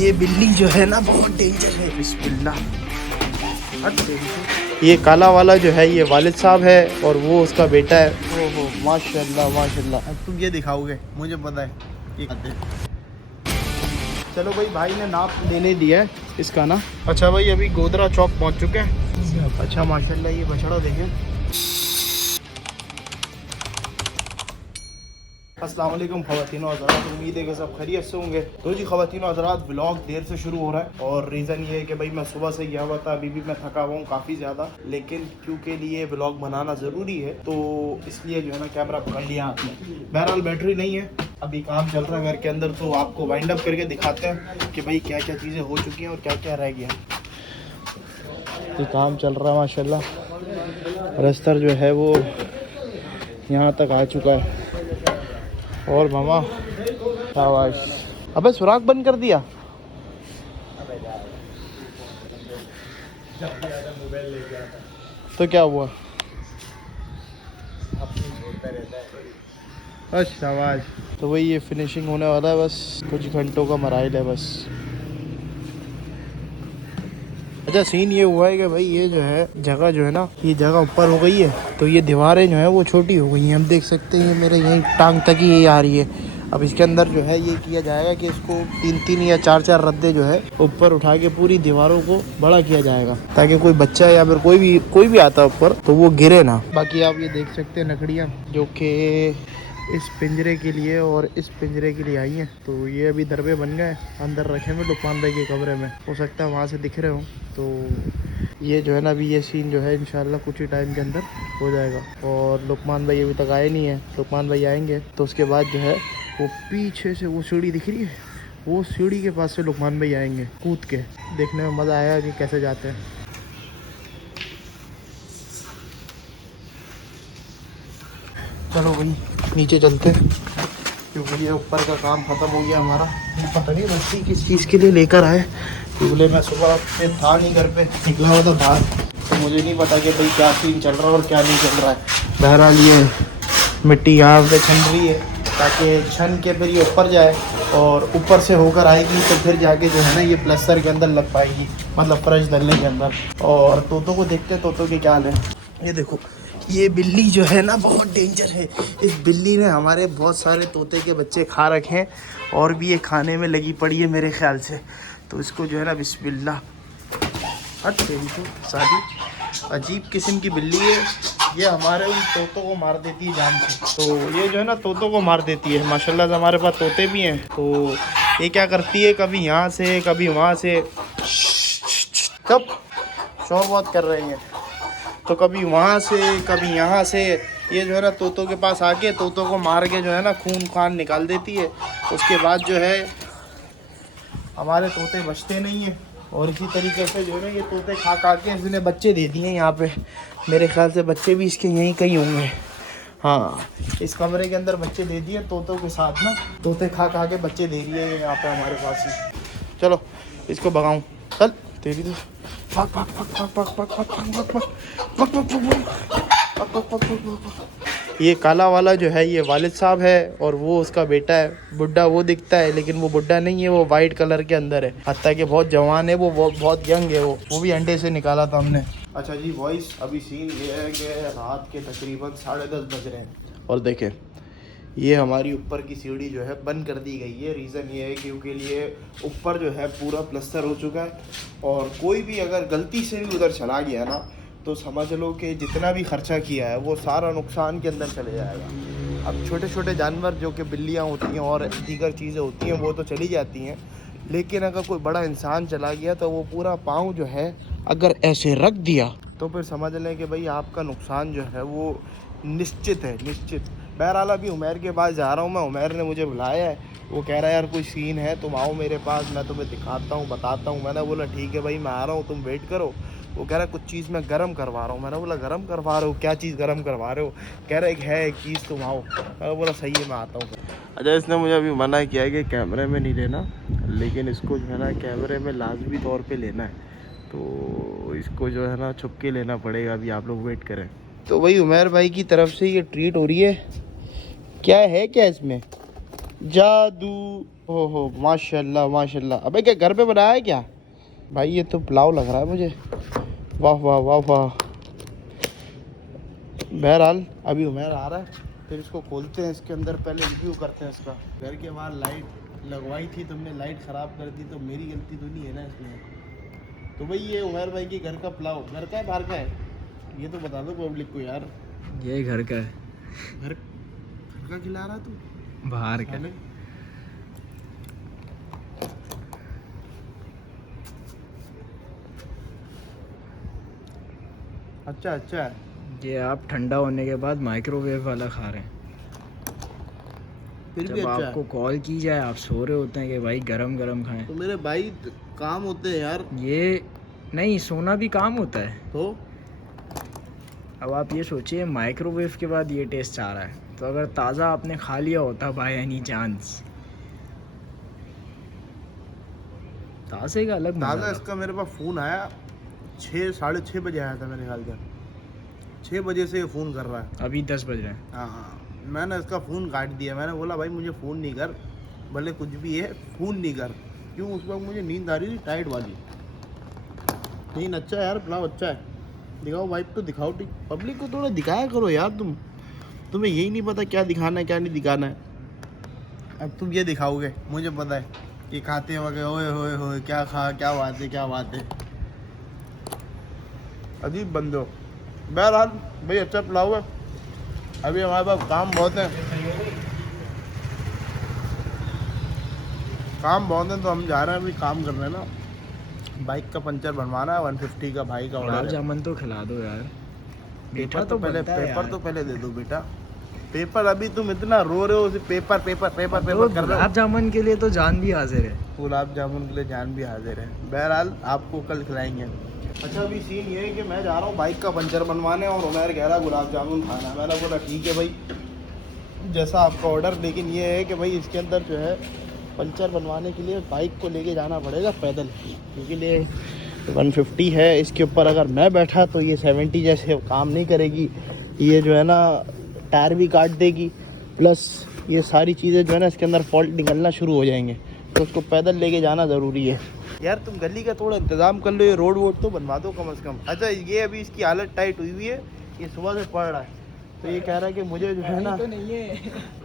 ये बिल्ली जो है ना बहुत डेंजर है। बिस्मिल्लाह। ये काला वाला जो है ये वालिद साहब है और वो उसका बेटा है। ओहो माशाल्लाह माशाल्लाह। अब तुम ये दिखाओगे, मुझे पता है ये खाते हैं। चलो भाई ने नाप लेने दिया है इसका ना। अच्छा भाई अभी गोदरा चौक पहुंच चुके हैं। अच्छा माशाल्लाह ये बछड़ा देखें। अस्सलाम वालेकुम ख़वातीन और हज़रात, उम्मीद है कि सब खैरियत से होंगे। तो जी ख़वातीन और हज़रात, व्लॉग देर से शुरू हो रहा है और रीज़न ये है कि भाई मैं सुबह से गया हुआ था, अभी भी मैं थका हुआ हूँ काफ़ी ज़्यादा, लेकिन क्योंकि लिए व्लॉग बनाना ज़रूरी है तो इसलिए जो है ना कैमरा पकड़ लिया हाथ में। बहरहाल बैटरी नहीं है, अभी काम चल रहा है घर के अंदर, तो आपको वाइंड अप करके दिखाते हैं कि भाई क्या क्या चीज़ें हो चुकी हैं और क्या क्या रह गया। ये काम चल रहा है माशाल्लाह। रस्तर जो है वो यहाँ तक आ चुका है और मामा शाबाश। अबे सुराख बंद कर दिया। तो क्या हुआ? अच्छा शाबाश। तो वही ये फिनिशिंग होने वाला है, बस कुछ घंटों का मराइल है बस। अच्छा सीन ये हुआ है कि भाई ये जो है जगह जो है ना, ये जगह ऊपर हो गई है तो ये दीवारें जो है वो छोटी हो गई हैं। हम देख सकते हैं मेरे यहीं टांग तक ही ये आ रही है। अब इसके अंदर जो है ये किया जाएगा कि इसको 3-3 या 4-4 रद्दे जो है ऊपर उठा के पूरी दीवारों को बड़ा किया जाएगा, ताकि कोई बच्चा या फिर कोई भी आता है ऊपर तो वो गिरे ना। बाकी आप ये देख सकते हैं लकड़ियाँ जो कि इस पिंजरे के लिए और इस पिंजरे के लिए आई हैं। तो ये अभी दरबे बन गए, अंदर रखे हुए लुकमान भाई के कमरे में, हो सकता है वहाँ से दिख रहे हो। तो ये जो है ना अभी ये सीन जो है इंशाल्लाह कुछ ही टाइम के अंदर हो जाएगा। और लुकमान भाई अभी तक आए नहीं है, लुकमान भाई आएंगे तो उसके बाद जो है वो पीछे से वो सीढ़ी दिख रही है, वो सीढ़ी के पास से लुकमान भाई आएंगे कूद के। देखने में मज़ा आएगा कि कैसे जाते हैं। चलो भाई नीचे चलते हैं क्योंकि ये ऊपर का काम ख़त्म हो गया हमारा। पता नहीं बच्ची किस चीज़ के लिए लेकर आए, क्योंकि मैं सुबह से था नहीं, घर पे निकला हुआ था बाहर, तो मुझे नहीं पता कि भाई क्या सीन चल रहा है और क्या नहीं चल रहा है। बहरहाल ये मिट्टी यहाँ पे छन रही है ताकि छन के फिर ये ऊपर जाए और ऊपर से होकर आएगी तो फिर जाके जो है ना ये प्लस्तर के अंदर लग पाएगी, मतलब फर्श डलने के अंदर। और तोतों को देखते हैं तोतों के क्या हाल है। ये देखो ये बिल्ली जो है ना बहुत डेंजर है। इस बिल्ली ने हमारे बहुत सारे तोते के बच्चे खा रखे हैं और भी ये खाने में लगी पड़ी है मेरे ख्याल से। तो इसको जो है ना बिस्मिल्लाह। हट तेरी तो शादी अजीब किस्म की बिल्ली है ये, हमारे उन तोतों को मार देती है जान से। तो ये जो है ना तोतों को मार देती है। माशाल्लाह से हमारे पास तोते भी हैं। तो ये क्या करती है, कभी यहाँ से कभी वहाँ से, कब शोर बहुत कर रहे हैं, तो कभी वहाँ से कभी यहाँ से। ये जो है ना तोतों के पास आके तोतों को मार के जो है ना खून खान निकाल देती है। उसके बाद जो है हमारे तोते बचते नहीं हैं और इसी तरीके से जो है ना ये तोते खा के इसने बच्चे दे दिए यहाँ पे। मेरे ख्याल से बच्चे भी इसके यहीं कहीं होंगे। हाँ इस कमरे के अंदर बच्चे दे दिए तोतों के साथ ना, तोते खा के बच्चे दे दिए यहाँ पे हमारे पास ही। चलो इसको भगाऊँ, चल तेरी तो ये काला वाला जो है ये वालिद साहब है और वो उसका बेटा है। बुड्ढा वो दिखता है लेकिन वो बुड्ढा नहीं है, वो वाइट कलर के अंदर है, हत्ता कि बहुत जवान है वो बहुत यंग है। वो भी अंडे से निकाला था हमने। अच्छा जी वॉइस, अभी सीन ये है कि रात के तकरीबन 10:30 बज रहे हैं और देखें ये हमारी ऊपर की सीढ़ी जो है बंद कर दी गई है। रीज़न ये है क्योंकि लिए ऊपर जो है पूरा प्लस्तर हो चुका है और कोई भी अगर गलती से भी उधर चला गया ना तो समझ लो कि जितना भी खर्चा किया है वो सारा नुकसान के अंदर चले जाएगा। अब छोटे छोटे जानवर जो कि बिल्लियाँ होती हैं और दीगर चीज़ें होती हैं वो तो चली जाती हैं, लेकिन अगर कोई बड़ा इंसान चला गया तो वो पूरा पाँव जो है अगर ऐसे रख दिया तो फिर समझ लें कि भाई आपका नुकसान जो है वो निश्चित है, निश्चित। बहरहाल अभी उमैर के पास जा रहा हूँ मैं, उमैर ने मुझे बुलाया है, वो कह रहा है यार कोई सीन है तुम आओ मेरे पास, मैं तुम्हें दिखाता हूँ बताता हूँ। मैंने बोला ठीक है भाई मैं आ रहा हूँ, तुम वेट करो। वो कह रहा है कुछ चीज़ मैं गर्म करवा रहा हूँ। मैंने बोला गर्म करवा रहे हो, क्या चीज़ गर्म करवा रहे हो? कह रहा है एक चीज़ तुम आओ। मैंने बोला सही है मैं आता हूँ। अच्छा इसने मुझे अभी मना किया है कि कैमरे में नहीं लेना, लेकिन इसको जो है ना कैमरे में लाजमी तौर पे लेना है, तो इसको जो है ना छुप के लेना पड़ेगा। अभी आप लोग वेट करें। तो भाई उमैर भाई की तरफ से ये ट्रीट हो रही है। क्या है क्या इसमें? जादू ओहो माशाल्लाह माशाल्लाह। अबे क्या घर पे बनाया है क्या भाई? ये तो पुलाव लग रहा है मुझे। वाह वाह वाह वाह। बहरहाल अभी उमर आ रहा है, फिर इसको खोलते हैं, इसके अंदर पहले रिव्यू करते हैं इसका। घर के बाहर लाइट लगवाई थी तुमने, लाइट ख़राब कर दी, तो मेरी गलती तो नहीं है ना इसमें? तो भाई ये उमर भाई के घर का पुलाव घर का है बाहर का है? ये तो बता दो पब्लिक को यार। ये घर का है। घर का खिला रहा तू? बाहर का। अच्छा अच्छा। ये आप ठंडा होने के बाद माइक्रोवेव वाला खा रहे हैं। फिर जब भी अच्छा आपको कॉल की जाए आप सो रहे होते हैं कि भाई गरम गरम खाएं। तो मेरे भाई काम होते हैं यार। ये नहीं, सोना भी काम होता है। तो अब आप ये सोचिए माइक्रोवेव के बाद ये टेस्ट आ रहा है, तो अगर ताज़ा आपने खा लिया होता बाय एनी चांस, ताज़े का अलग मजा ताज़ा था। इसका मेरे पास फ़ोन आया 6-6:30 बजे आया था मेरे ख्याल से। 6 बजे से ये फ़ोन कर रहा है। अभी 10 बज रहे हैं। हाँ, मैंने इसका फ़ोन काट दिया। मैंने बोला भाई मुझे फ़ोन नहीं कर, भले कुछ भी है फ़ोन नहीं कर। क्यों? उस वक्त मुझे नींद आ रही थी टाइट वाली। नींद अच्छा है यार, पुलाव अच्छा है। दिखाओ वाइप तो दिखाओ, ठीक पब्लिक को थोड़ा दिखाया करो यार। तुम्हें यही नहीं पता क्या दिखाना है क्या नहीं दिखाना है। अब तुम ये दिखाओगे मुझे पता है कि खाते वगैरह ओए होए होए क्या खा, क्या बात है क्या बात है। अजीब बंदे हो। बहरहाल भाई अच्छा पुलाव है। अभी हमारे पास काम बहुत है, तो हम जा रहे हैं अभी काम करने ना। बाइक का पंचर बनवाना है, 150 का भाई का गुलाब ऑर्डर है। जामुन तो खिला दो यार। पेपर तो पहले दे दो बेटा। पेपर अभी तुम इतना रो रहे हो उसे पेपर पेपर पेपर पेपर कर रहे हो। गुलाब जामुन के लिए तो जान भी हाजिर है। गुलाब जामुन के लिए जान भी हाजिर है। बहरहाल आपको कल खिलाएंगे। अच्छा अभी सीन ये है कि मैं जा रहा हूँ बाइक का पंचर बनवाने और उमर कह रहा गुलाब जामुन खाना। मैंने बोला ठीक है भाई जैसा आपका ऑर्डर। लेकिन ये है कि भाई इसके अंदर जो है पंचर बनवाने के लिए बाइक को लेके जाना पड़ेगा पैदल, क्योंकि ये 150 है। इसके ऊपर अगर मैं बैठा तो ये 70 जैसे काम नहीं करेगी। ये जो है ना टायर भी काट देगी, प्लस ये सारी चीज़ें जो है ना इसके अंदर फॉल्ट निकलना शुरू हो जाएंगे। तो उसको पैदल लेके जाना ज़रूरी है। यार तुम गली का थोड़ा इंतज़ाम कर लो, ये रोड वोड तो बनवा दो कम से कम। अच्छा ये अभी इसकी हालत टाइट हुई है, ये सुबह से पढ़ रहा है, तो ये कह रहा है कि मुझे जो है ना तो नहीं है।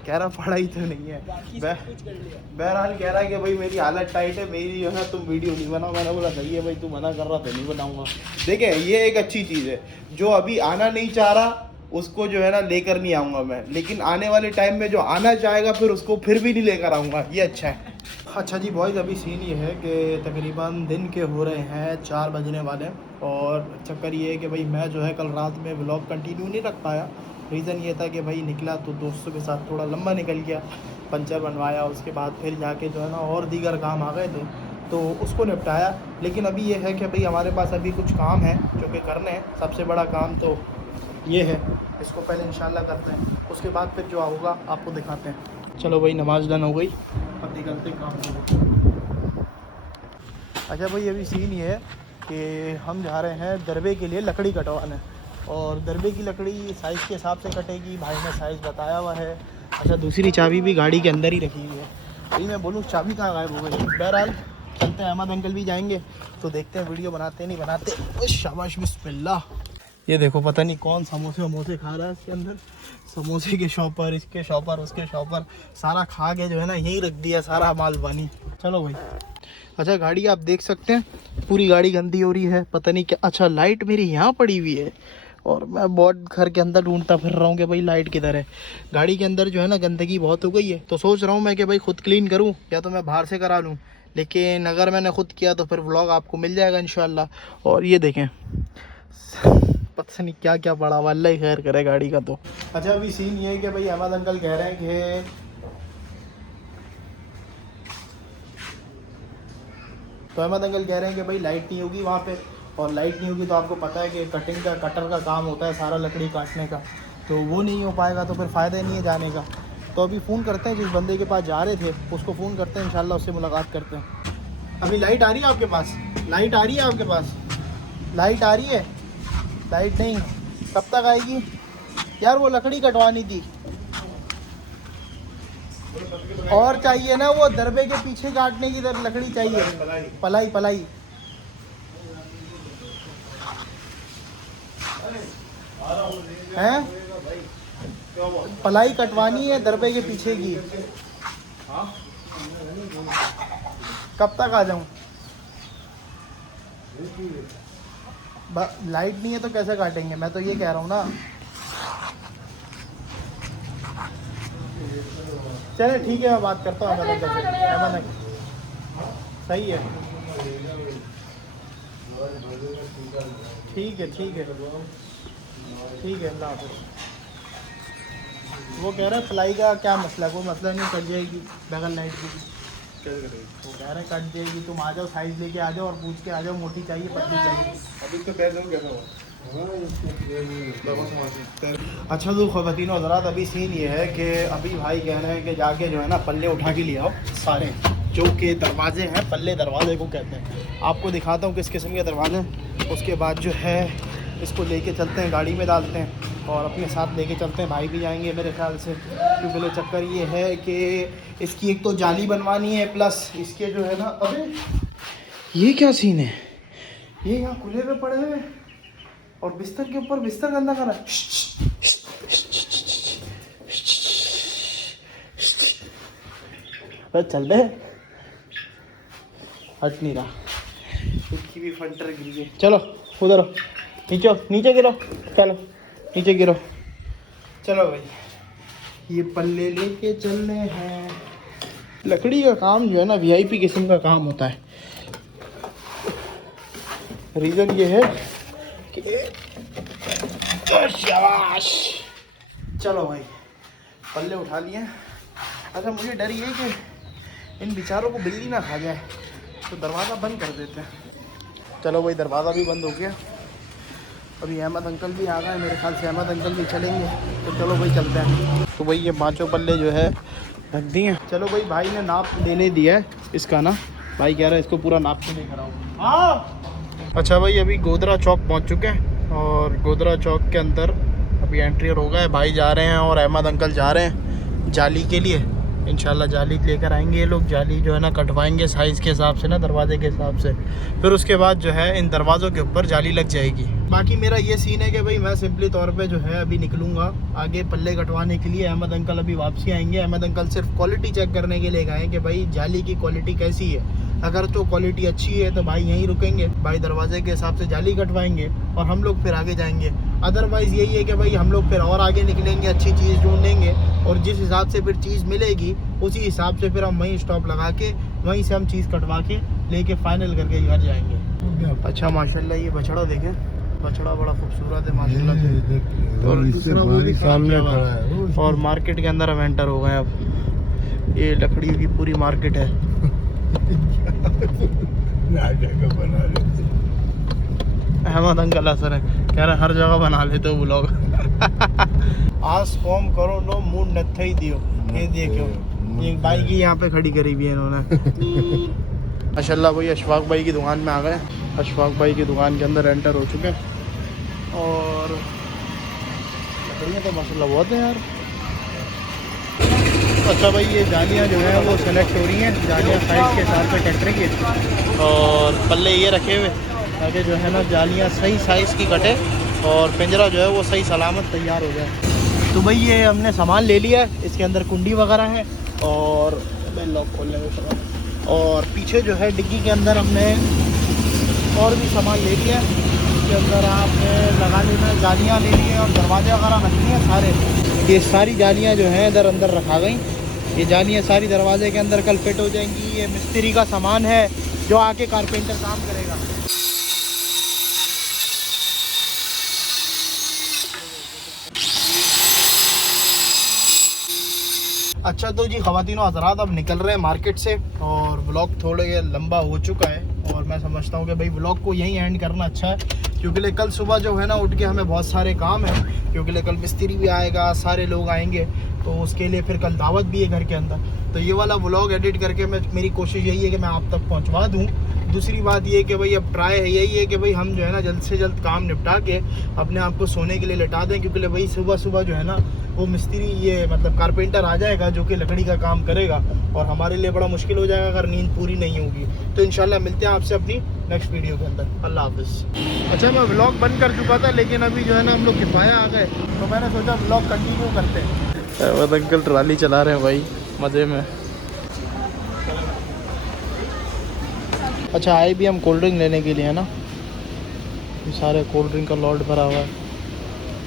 कह रहा पढ़ाई तो नहीं है। बहरहाल कह रहा है कि भाई मेरी हालत टाइट है, मेरी जो है ना तुम वीडियो नहीं बनाओ। मैंने बोला सही है भाई, तू मना कर रहा तो नहीं बनाऊंगा। देखें ये एक अच्छी चीज़ है, जो अभी आना नहीं चाह रहा उसको जो है ना लेकर नहीं आऊँगा मैं, लेकिन आने वाले टाइम में जो आना चाहेगा फिर उसको फिर भी नहीं लेकर आऊँगा। ये अच्छा है। अच्छा जी बॉयज़ अभी सीन ये है कि तकरीबन दिन के हो रहे हैं 4 बजने वाले, और चक्कर ये है कि भाई मैं जो है कल रात में व्लॉग कंटिन्यू नहीं रख पाया। रीज़न ये था कि भाई निकला तो दोस्तों के साथ थोड़ा लंबा निकल गया, पंचर बनवाया, उसके बाद फिर जाके जो है ना और दीगर काम आ गए थे तो उसको निपटाया। लेकिन अभी ये है कि भाई हमारे पास अभी कुछ काम है जो कि करने हैं। सबसे बड़ा काम तो ये है, इसको पहले इंशाल्लाह करते हैं, उसके बाद फिर जो होगा आपको दिखाते हैं। चलो भाई नमाज डन हो गई, अब निकलते काम करो। अच्छा भाई अभी सीन ये है कि हम जा रहे हैं दरबे के लिए लकड़ी कटवाने, और दरबे की लकड़ी साइज़ के हिसाब से कटेगी। भाई ने साइज़ बताया हुआ है। अच्छा दूसरी चाबी भी गाड़ी के अंदर ही रखी हुई है। भाई मैं बोलूँ चाबी कहाँ गायब हो गई। बहरहाल चलते हैं, अहमद अंकल भी जाएंगे तो देखते हैं वीडियो बनाते नहीं बनाते। ओए शाबाश बिस्मिल्लाह। ये देखो पता नहीं कौन समोसे वमोसे खा रहा है इसके अंदर। समोसे के शॉपर, इसके शॉपर, उसके शॉपर, सारा खा के जो है ना यहीं रख दिया सारा माल पानी। चलो भाई। अच्छा गाड़ी आप देख सकते हैं पूरी गाड़ी गंदी हो रही है, पता नहीं क्या। अच्छा लाइट मेरी यहाँ पड़ी हुई है और मैं बहुत घर के अंदर ढूंढता फिर रहा हूँ कि भाई लाइट किधर है। गाड़ी के अंदर जो है ना गंदगी बहुत हो गई है, तो सोच रहा हूँ मैं कि भाई खुद क्लीन करूँ या तो मैं बाहर से करा लूँ। लेकिन अगर मैंने खुद किया तो फिर व्लॉग आपको मिल जाएगा इंशाल्लाह। और ये देखें पता नहीं क्या क्या पड़ा हुआ, अल्लाह ही खैर करे गाड़ी का तो। अच्छा अभी सीन ये है कि भाई अहमद अंकल कह रहे हैं कि भाई लाइट नहीं होगी वहाँ पे, और लाइट नहीं होगी तो आपको पता है कि कटिंग का कटर का काम होता है सारा लकड़ी काटने का, तो वो नहीं हो पाएगा तो फिर फ़ायदा ही नहीं है जाने का। तो अभी फ़ोन करते हैं जिस बंदे के पास जा रहे थे उसको फ़ोन करते हैं, इंशाल्लाह उससे मुलाकात करते हैं। अभी लाइट आ रही है आपके पास? लाइट आ रही है आपके पास? लाइट आ रही है? लाइट नहीं, कब तक आएगी यार? वो लकड़ी कटवानी थी। और चाहिए ना वो दरबे के पीछे काटने की लकड़ी चाहिए, पलाई पलाई। हैं पलाई कटवानी है दरबे के पीछे की। कब तक आ जाऊं? लाइट नहीं है तो कैसे काटेंगे, मैं तो ये कह रहा हूँ ना। चले ठीक है, मैं बात करता हूँ अहमद अंकल से। सही है, ठीक है ठीक है ठीक है, अल्लाह हाफ़िज़। वो कह रहा है प्लाई का क्या मसला, कोई मसला नहीं, कट जाएगी बगैर लाइट की। वो कह रहे हैं कट जाएगी, तुम आ जाओ साइज़ लेके आ जाओ और पूछ के आ जाओ, मोटी चाहिए पतली चाहिए। अभी तो कह दो कैसा हुआ। अच्छा तो ख़वातीन और हज़रात, अभी सीन ये है कि अभी भाई कह रहे हैं कि जाके जो है ना पल्ले उठा के ले आओ सारे, जो कि दरवाजे हैं, पल्ले दरवाजे को कहते हैं। आपको दिखाता हूँ किस किस्म के दरवाजे। उसके बाद जो है इसको लेके चलते हैं, गाड़ी में डालते हैं और अपने साथ लेके चलते हैं। भाई भी जाएंगे मेरे ख्याल से, क्योंकि ले चक्कर ये है कि इसकी एक तो जाली बनवानी है, प्लस इसके जो है ना। अबे ये क्या सीन है, ये यहाँ खुले में पड़े हुए और बिस्तर के ऊपर बिस्तर गंदा करा। चल बे, हट नहीं रहा, इसकी भी फंटर गिरी है। चलो उधर नीचे नीचे गिरो, चलो नीचे गिरो। चलो भाई, ये पल्ले लेके चलने हैं। लकड़ी का काम जो है ना वीआईपी किस्म का काम होता है। रीज़न ये है कि शाबाश, चलो भाई पल्ले उठा लिए। अच्छा मुझे डर ये है कि इन बेचारों को बिल्ली ना खा जाए, तो दरवाज़ा बंद कर देते हैं। चलो भाई दरवाज़ा भी बंद हो गया। अभी अहमद अंकल भी आ गए, मेरे ख्याल से अहमद अंकल भी चलेंगे, तो चलो भाई चलते हैं। तो भाई ये पाँचों पल्ले जो है रख दिए। चलो भाई ने नाप लेने दिया है इसका ना, भाई कह रहा है इसको पूरा नाप के लेकर आओ। हाँ अच्छा भाई, अभी गोदरा चौक पहुंच चुके हैं और गोदरा चौक के अंदर अभी एंट्री हो गया है। भाई जा रहे हैं और अहमद अंकल जा रहे हैं जाली के लिए। इंशाल्लाह जाली लेकर आएंगे ये लोग, जाली जो है ना कटवाएंगे साइज़ के हिसाब से ना, दरवाजे के हिसाब से। फिर उसके बाद जो है इन दरवाज़ों के ऊपर जाली लग जाएगी। बाकी मेरा ये सीन है कि भाई मैं सिंपली तौर पे जो है अभी निकलूँगा आगे पल्ले कटवाने के लिए। अहमद अंकल अभी वापसी आएंगे। अहमद अंकल सिर्फ क्वालिटी चेक करने के लिए गए कि भाई जाली की क्वालिटी कैसी है। अगर तो क्वालिटी अच्छी है तो भाई यहीं रुकेंगे, भाई दरवाजे के हिसाब से जाली कटवाएंगे और हम लोग फिर आगे जाएंगे। अदरवाइज़ यही है कि भाई हम लोग फिर और आगे निकलेंगे, अच्छी चीज़ ढूंढेंगे और जिस हिसाब से फिर चीज़ मिलेगी उसी हिसाब से फिर हम वहीं स्टॉप लगा के वहीं से हम चीज़ कटवा के लेके फाइनल करके घर जाएंगे। अच्छा माशाल्लाह ये बछड़ा देखें, बछड़ा बड़ा खूबसूरत है माशाल्लाह से। और दूसरा वो भी सामने खड़ा है और मार्केट के अंदर हम एंटर हो गए। अब ये लकड़ियों की पूरी मार्केट है। अहमद अंकल असर है, कह रहे हर जगह बना लेते हो ब्लॉग। आज कॉम करो नो मूड नथ ही दियो, ये देखो ये बाइक ही यहाँ पे खड़ी करी हुई है इन्होंने। माशाल्लाह भाई अशफाक भाई की दुकान में आ गए। अशफाक भाई की दुकान के अंदर एंटर हो चुके हैं और लकड़ियाँ तो माशाल्लाह बहुत है यार। अच्छा भाई ये जालियाँ जो हैं वो सेलेक्ट हो रही हैं, जालियाँ साइज़ के हिसाब से कट रही है और पल्ले ये रखे हुए ताकि जो है ना जालियाँ सही साइज़ की कटे और पिंजरा जो है वो सही सलामत तैयार हो जाए। तो भाई ये हमने सामान ले लिया है, इसके अंदर कुंडी वगैरह है और लॉक खोलने में, और पीछे जो है डिग्गी के अंदर हमने और भी सामान ले लिया है। इसके अंदर आपने लगा लेना जालियाँ ले ली हैं और दरवाजे वगैरह रखनी है सारे। ये सारी जालियाँ जो हैं इधर अंदर रखा गई। ये जालियाँ सारी दरवाजे के अंदर कल फिट हो जाएंगी। ये मिस्त्री का सामान है जो आके कारपेंटर काम करेगा। अच्छा तो जी ख़वातीन और हज़रात अब निकल रहे हैं मार्केट से और व्लॉग थोड़े लंबा हो चुका है और मैं समझता हूँ कि भाई व्लॉग को यहीं एंड करना अच्छा है, क्योंकि कल सुबह जो है ना उठ के हमें बहुत सारे काम हैं, क्योंकि कल मिस्त्री भी आएगा, सारे लोग आएंगे। तो उसके लिए फिर कल दावत भी है घर के अंदर। तो ये वाला व्लॉग एडिट करके मेरी कोशिश यही है कि मैं आप तक पहुंचवा दूं। दूसरी बात ये कि भाई अब ट्राई है यही है कि भाई हम जो है ना जल्द से जल्द काम निपटा के अपने आप को सोने के लिए लेटा दें, क्योंकि भाई सुबह सुबह जो है ना वो मिस्त्री ये मतलब कारपेंटर आ जाएगा जो कि लकड़ी का काम करेगा, और हमारे लिए बड़ा मुश्किल हो जाएगा अगर नींद पूरी नहीं होगी। तो इंशाल्लाह मिलते हैं आपसे अपनी नेक्स्ट वीडियो के अंदर। अल्लाह हाफ़िज़। अच्छा, मैं व्लॉग बंद कर चुका था, लेकिन अभी जो है ना हम लोग किफ़ाया आ गए, तो मैंने सोचा व्लॉग कंटिन्यू करते हैं। अंकल ट्राली चला रहे हैं भाई मज़े में। अच्छा, आए भी हम कोल्ड ड्रिंक लेने के लिए है ना, ये सारे कोल्ड ड्रिंक का लॉट भरा हुआ है।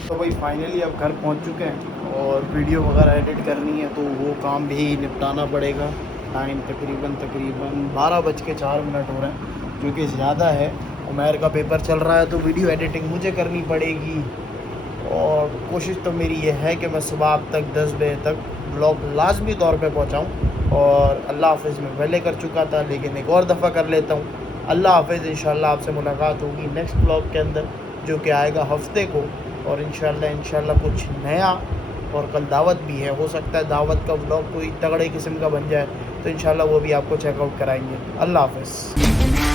तो भाई फाइनली अब घर पहुंच चुके हैं और वीडियो वगैरह एडिट करनी है, तो वो काम भी निपटाना पड़ेगा। टाइम तकरीबन 12:04 हो रहे हैं, जो कि ज़्यादा है। उमैर का पेपर चल रहा है तो वीडियो एडिटिंग मुझे करनी पड़ेगी, और कोशिश तो मेरी ये है कि मैं सुबह आप तक 10 बजे तक ब्लॉग लाजमी तौर पे पहुंचाऊं। और अल्लाह हाफ़िज़ में पहले कर चुका था, लेकिन एक और दफ़ा कर लेता हूं। अल्लाह हाफ़िज़। इंशाल्लाह आपसे मुलाकात होगी नेक्स्ट ब्लॉग के अंदर, जो कि आएगा हफ्ते को, और इंशाल्लाह कुछ नया। और कल दावत भी है, हो सकता है दावत का ब्लॉग कोई तगड़े किस्म का बन जाए, तो इंशाल्लाह वो भी आपको चेकआउट कराएंगे। अल्लाह हाफ़िज़।